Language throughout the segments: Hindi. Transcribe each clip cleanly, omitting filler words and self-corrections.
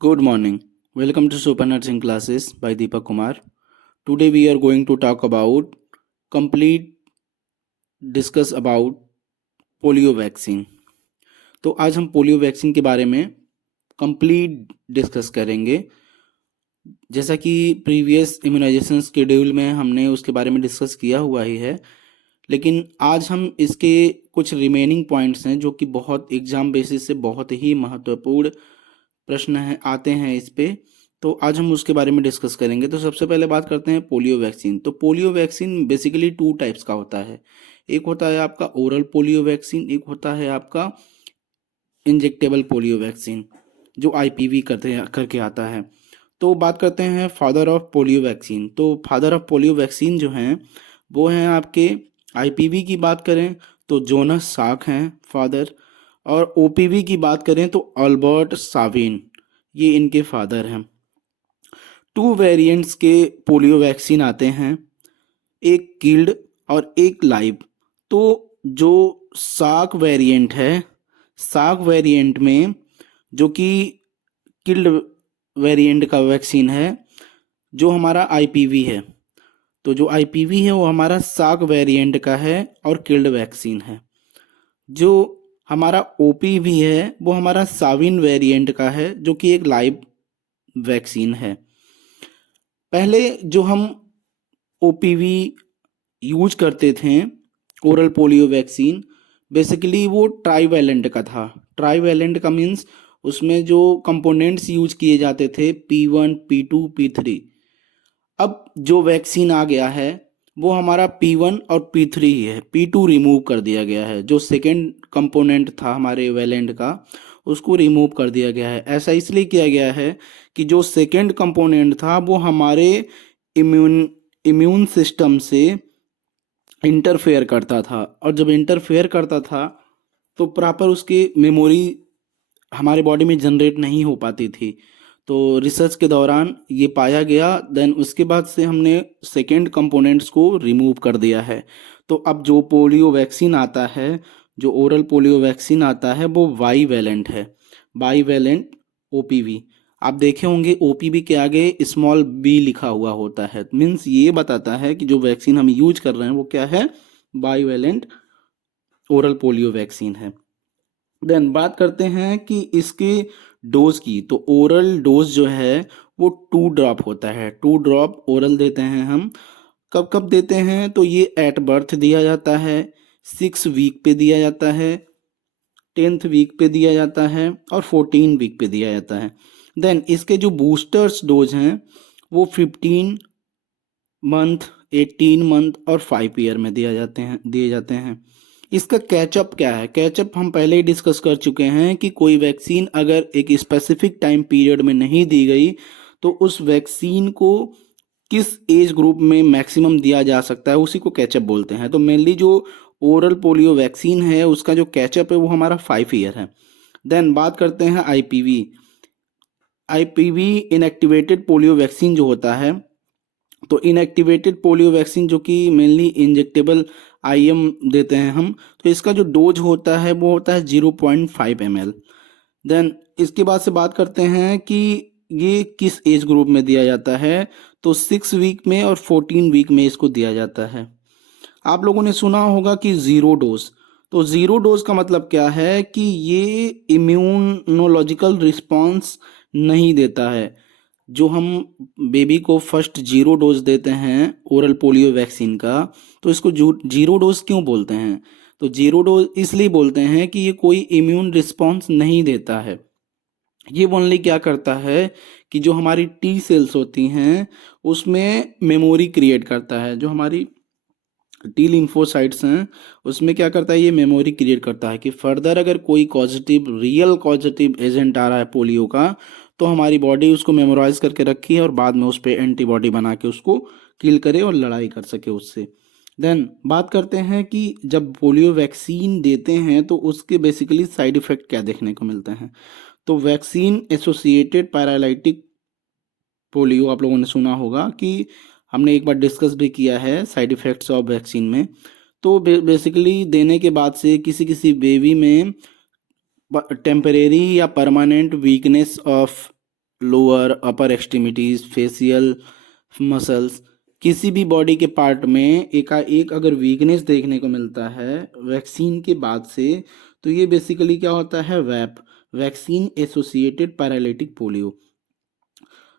Good morning. Welcome to Super Nursing Classes by Deepak Kumar. Today we are going to talk about complete discuss about polio vaccine. तो आज हम पोलियो वैक्सीन के बारे में कंप्लीट डिस्कस करेंगे। जैसा कि प्रीवियस इम्यूनाइजेशन शेड्यूल में हमने उसके बारे में डिस्कस किया हुआ ही है, लेकिन आज हम इसके कुछ रिमेनिंग पॉइंट्स हैं जो कि बहुत एग्जाम बेसिस से बहुत ही महत्वपूर्ण प्रश्न है आते हैं इस पे। तो आज हम उसके बारे में डिस्कस करेंगे। तो सबसे पहले बात करते हैं पोलियो वैक्सीन। तो polio vaccine basically two types का होता है। एक होता है आपका ओरल पोलियो वैक्सीन, एक होता है आपका इंजेक्टेबल पोलियो वैक्सीन जो आईपीवी करके आता है। तो बात करते हैं फादर ऑफ पोलियो वैक्सीन। तो फादर ऑफ पोलियो वैक्सीन जो हैं वो हैं आपके आईपीवी की बात करें तो जोनस साक हैं फादर, और ओपीवी की बात करें तो अल्बर्ट साविन, ये इनके फादर हैं। टू वेरिएंट्स के पोलियो वैक्सीन आते हैं, एक किल्ड और एक लाइव। तो जो साक वेरिएंट है, साक वेरिएंट में जो कि किल्ड वेरिएंट का वैक्सीन है, जो हमारा आईपीवी है, तो जो आईपीवी है वो हमारा साक वेरिएंट का है और किल्ड वैक्सीन है। जो हमारा ओपीवी है वो हमारा साविन वेरिएंट का है जो कि एक लाइव वैक्सीन है। पहले जो हम ओपीवी यूज करते थे ओरल पोलियो वैक्सीन, बेसिकली वो ट्राईवैलेंट का था। ट्राईवैलेंट का मीन्स उसमें जो कंपोनेंट्स यूज किए जाते थे P1, P2, P3। अब जो वैक्सीन आ गया है वो हमारा P1 और P3 ही है, P2 रिमूव कर दिया गया है। जो सेकेंड कंपोनेंट था हमारे वैलेंट का उसको रिमूव कर दिया गया है। ऐसा इसलिए किया गया है कि जो सेकेंड कंपोनेंट था वो हमारे इम्यून सिस्टम से इंटरफेयर करता था, और जब इंटरफेयर करता था तो प्रॉपर उसकी मेमोरी हमारे बॉडी में जनरेट नहीं हो पाती थी। तो रिसर्च के दौरान ये पाया गया, देन उसके बाद से हमने सेकेंड कंपोनेंट्स को रिमूव कर दिया है। तो अब जो पोलियो वैक्सीन आता है, जो ओरल पोलियो वैक्सीन आता है वो बाई वैलेंट है, बाई वैलेंट ओपीवी। आप देखे होंगे ओपीवी के आगे स्मॉल बी लिखा हुआ होता है, मीन्स ये बताता है कि जो वैक्सीन हम यूज कर रहे हैं वो क्या है, bivalent oral polio vaccine है। देन बात करते हैं कि इसके डोज की। तो ओरल डोज जो है वो 2 ड्रॉप होता है, 2 ड्रॉप ओरल देते हैं हम। कब कब देते हैं, तो ये एट बर्थ दिया जाता है, 6 वीक पे दिया जाता है, 10th वीक पे दिया जाता है और 14 वीक पे दिया जाता है। देन इसके जो बूस्टर्स डोज हैं वो 15 मंथ, 18 मंथ और 5 ईयर में दिए जाते हैं। इसका कैचअप क्या है? कैचअप हम पहले ही डिस्कस कर चुके हैं कि कोई वैक्सीन अगर एक स्पेसिफिक टाइम पीरियड में नहीं दी गई तो उस वैक्सीन को किस एज ग्रुप में मैक्सिमम दिया जा सकता है, उसी को कैचअप बोलते हैं। तो मेनली जो ओरल पोलियो वैक्सीन है उसका जो कैचअप है वो हमारा 5 ईयर है। देन बात करते हैं IPv. IPv inactivated polio vaccine जो होता है, तो इनएक्टिवेटेड पोलियो वैक्सीन जो कि मेनली इंजेक्टेबल आईएम देते हैं हम, तो इसका जो डोज होता है वो होता है 0.5 ml। देन इसके बाद से बात करते हैं कि ये किस एज ग्रुप में दिया जाता है, तो 6 वीक में और 14 वीक में इसको दिया जाता है। आप लोगों ने सुना होगा कि ज़ीरो डोज। तो ज़ीरो डोज का मतलब क्या है कि ये इम्यूनोलॉजिकल रिस्पॉन्स नहीं देता है। जो हम बेबी को फर्स्ट 0 डोज देते हैं ओरल पोलियो वैक्सीन का, तो इसको 0 डोज क्यों बोलते हैं? तो 0 डोज इसलिए बोलते हैं कि ये कोई इम्यून रिस्पॉन्स नहीं देता है। ये ओनली क्या करता है कि जो हमारी टी सेल्स होती हैं उसमें मेमोरी क्रिएट करता है। जो हमारी टी लिम्फोसाइट्स हैं उसमें क्या करता है, ये मेमोरी क्रिएट करता है कि फर्दर अगर कोई पॉजिटिव, रियल पॉजिटिव एजेंट आ रहा है पोलियो का, तो हमारी बॉडी उसको मेमोराइज करके रखी है और बाद में उस पर एंटीबॉडी बना के उसको किल करे और लड़ाई कर सके उससे। देन बात करते हैं कि जब पोलियो वैक्सीन देते हैं तो उसके बेसिकली साइड इफ़ेक्ट क्या देखने को मिलते हैं। तो वैक्सीन एसोसिएटेड पैरालाइटिक पोलियो आप लोगों ने सुना होगा कि हमने एक बार डिस्कस भी किया है साइड इफ़ेक्ट्स ऑफ वैक्सीन में। तो बेसिकली देने के बाद से किसी किसी बेबी में टेम्परेरी या permanent weakness of lower upper extremities, facial muscles, किसी भी बॉडी के पार्ट में एकाएक अगर वीकनेस देखने को मिलता है वैक्सीन के बाद से, तो ये बेसिकली क्या होता है, vaccine associated paralytic polio.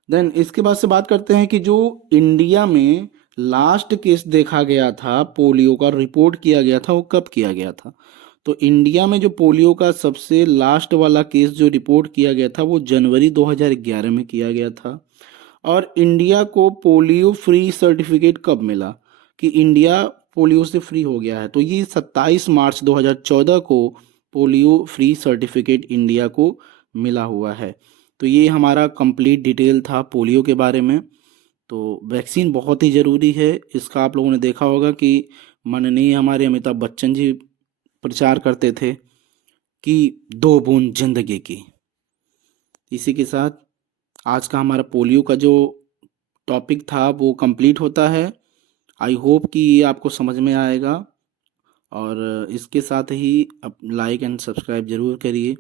Then इसके बाद से बात करते हैं कि जो इंडिया में लास्ट केस देखा गया था पोलियो का, रिपोर्ट किया गया था, वो कब किया गया था। तो इंडिया में जो पोलियो का सबसे लास्ट वाला केस जो रिपोर्ट किया गया था वो जनवरी 2011 में किया गया था। और इंडिया को पोलियो फ्री सर्टिफिकेट कब मिला, कि इंडिया पोलियो से फ्री हो गया है, तो ये 27 मार्च 2014 को पोलियो फ्री सर्टिफिकेट इंडिया को मिला हुआ है। तो ये हमारा कंप्लीट डिटेल था पोलियो के बारे में। तो वैक्सीन बहुत ही ज़रूरी है, इसका आप लोगों ने देखा होगा कि माननीय हमारे अमिताभ बच्चन जी प्रचार करते थे कि 2 बूंद जिंदगी की। इसी के साथ आज का हमारा पोलियो का जो टॉपिक था वो कंप्लीट होता है। आई होप कि ये आपको समझ में आएगा, और इसके साथ ही आप लाइक एंड सब्सक्राइब ज़रूर करिए।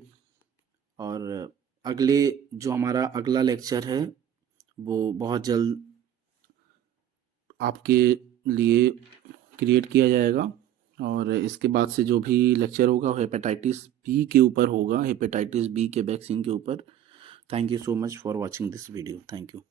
और अगले जो हमारा अगला लेक्चर है वो बहुत जल्द आपके लिए क्रिएट किया जाएगा। और इसके बाद से जो भी लेक्चर होगा वो हेपेटाइटिस बी के ऊपर होगा, हेपेटाइटिस बी के वैक्सीन के ऊपर। Thank you so much for watching this video. Thank you.